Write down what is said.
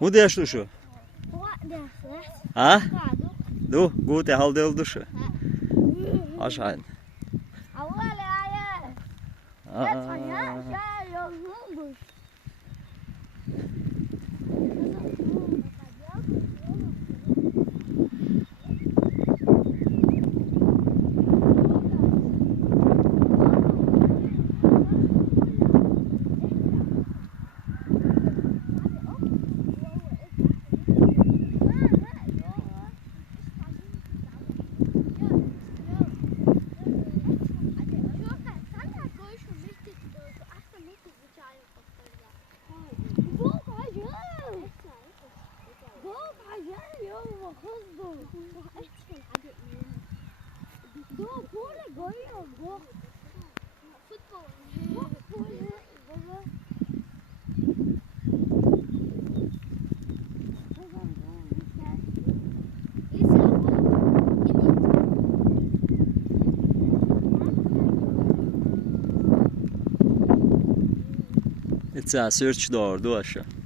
Hoe deed je zo? Ha? Doe, goed, hij haalt heel dus. Als hij. Het is een search door, doe als je.